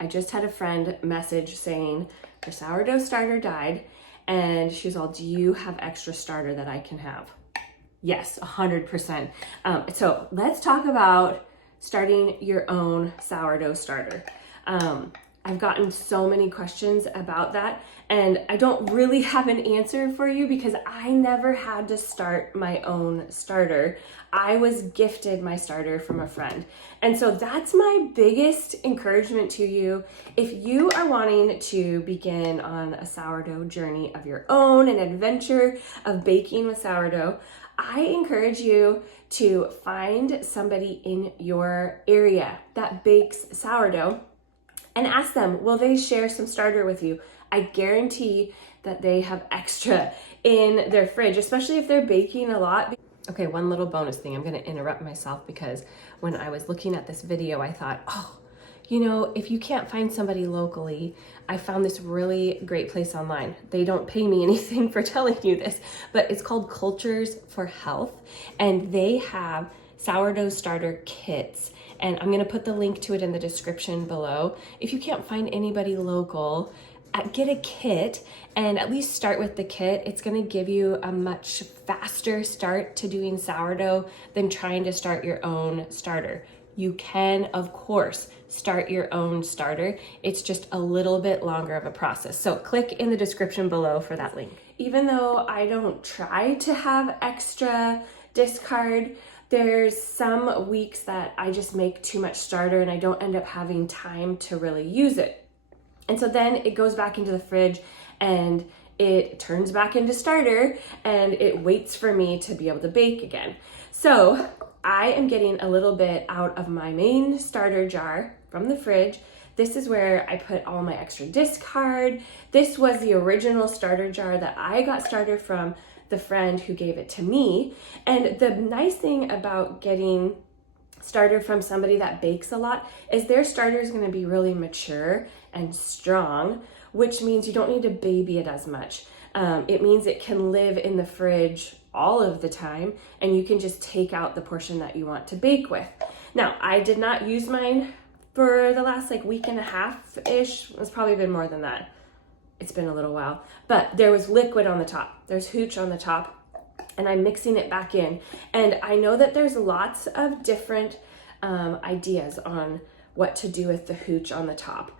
I just had a friend message saying her sourdough starter died, and she was all, do you have extra starter that I can have? Yes, 100%. So let's talk about starting your own sourdough starter. I've gotten so many questions about that, and I don't really have an answer for you because I never had to start my own starter. I was gifted my starter from a friend. And so that's my biggest encouragement to you. If you are wanting to begin on a sourdough journey of your own, an adventure of baking with sourdough, I encourage you to find somebody in your area that bakes sourdough and ask them, will they share some starter with you? I guarantee that they have extra in their fridge, especially if they're baking a lot. Okay, one little bonus thing. I'm gonna interrupt myself because when I was looking at this video, I thought, oh, you know, if you can't find somebody locally, I found this really great place online. They don't pay me anything for telling you this, but it's called Cultures for Health, and they have sourdough starter kits. And I'm gonna put the link to it in the description below. If you can't find anybody local, get a kit and at least start with the kit. It's gonna give you a much faster start to doing sourdough than trying to start your own starter. You can, of course, start your own starter. It's just a little bit longer of a process. So click in the description below for that link. Even though I don't try to have extra discard, there's some weeks that I just make too much starter and I don't end up having time to really use it. And so then it goes back into the fridge and it turns back into starter and it waits for me to be able to bake again. So I am getting a little bit out of my main starter jar from the fridge. This is where I put all my extra discard. This was the original starter jar that I got starter from the friend who gave it to me. And the nice thing about getting starter from somebody that bakes a lot is their starter is going to be really mature and strong, which means you don't need to baby it as much. It means it can live in the fridge all of the time and you can just take out the portion that you want to bake with. Now, I did not use mine for the last week and a half-ish. It's probably been more than that. It's been a little while, but there was liquid on the top. There's hooch on the top and I'm mixing it back in. And I know that there's lots of different ideas on what to do with the hooch on the top.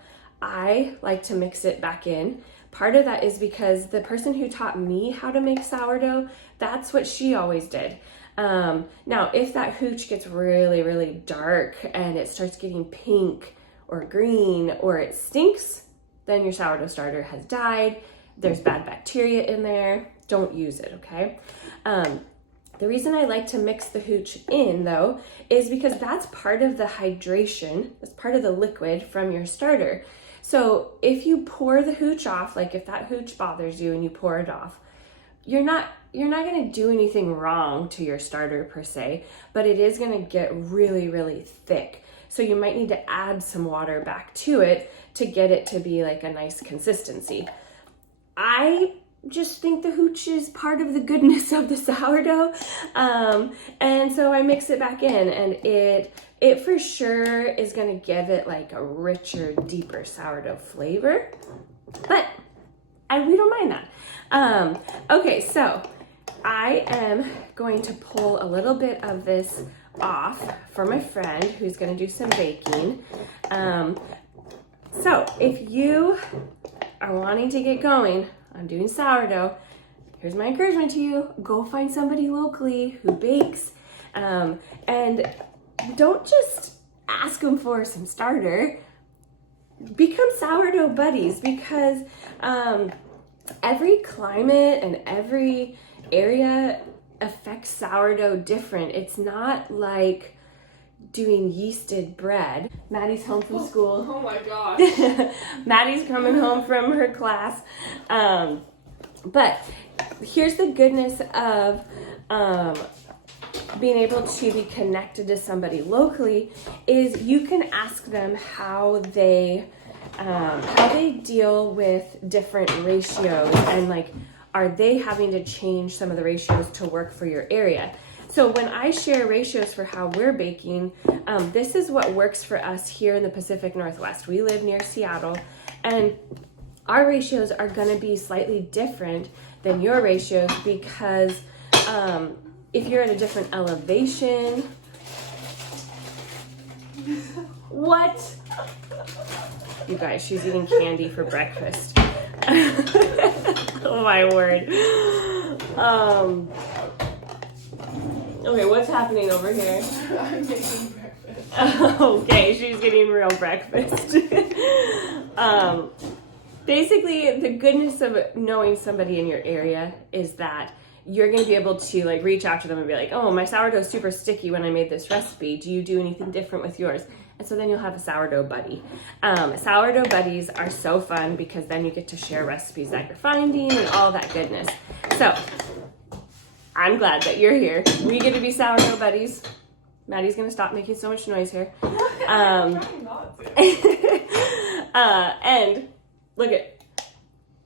I like to mix it back in. Part of that is because the person who taught me how to make sourdough, that's what she always did. Now, if that hooch gets really, really dark and it starts getting pink or green or it stinks, then your sourdough starter has died. There's bad bacteria in there. Don't use it, okay? The reason I like to mix the hooch in, though, is because that's part of the hydration. That's part of the liquid from your starter. So if you pour the hooch off, if that hooch bothers you and you pour it off, you're not going to do anything wrong to your starter per se, but it is going to get really, really thick. So you might need to add some water back to it to get it to be a nice consistency. I just think the hooch is part of the goodness of the sourdough. And so I mix it back in and it for sure is gonna give it a richer, deeper sourdough flavor, but we don't mind that. Okay, so I am going to pull a little bit of this off for my friend who's gonna do some baking. So if you are wanting to get going on doing sourdough, here's my encouragement to you. Go find somebody locally who bakes, and don't just ask them for some starter. Become sourdough buddies, because every climate and every area affects sourdough different. It's not like doing yeasted bread. Maddie's home from school. Oh my gosh. Maddie's coming home from her class. But here's the goodness of being able to be connected to somebody locally is you can ask them how they deal with different ratios and are they having to change some of the ratios to work for your area. So when I share ratios for how we're baking, this is what works for us here in the Pacific Northwest. We live near Seattle, and our ratios are going to be slightly different than your ratios because if you're at a different elevation, what? You guys, she's eating candy for breakfast. Oh my word. Okay, what's happening over here? I'm making breakfast. Okay, she's getting real breakfast. Basically, the goodness of knowing somebody in your area is that you're going to be able to like reach out to them and be like, oh, my sourdough's super sticky when I made this recipe. Do you do anything different with yours? And so then you'll have a sourdough buddy. Sourdough buddies are so fun because then you get to share recipes that you're finding and all that goodness. So I'm glad that you're here. We get to be sourdough buddies. Maddie's going to stop making so much noise here. I'm trying not to. And look at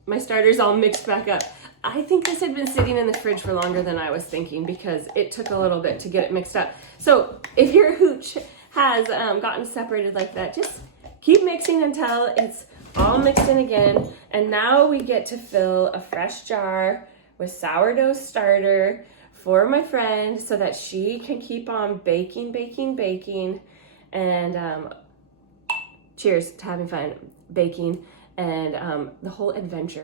my starters all mixed back up. I think this had been sitting in the fridge for longer than I was thinking because it took a little bit to get it mixed up. So if your hooch has gotten separated like that, just keep mixing until it's all mixed in again. And now we get to fill a fresh jar with sourdough starter for my friend so that she can keep on baking, baking, baking. And cheers to having fun baking and the whole adventure.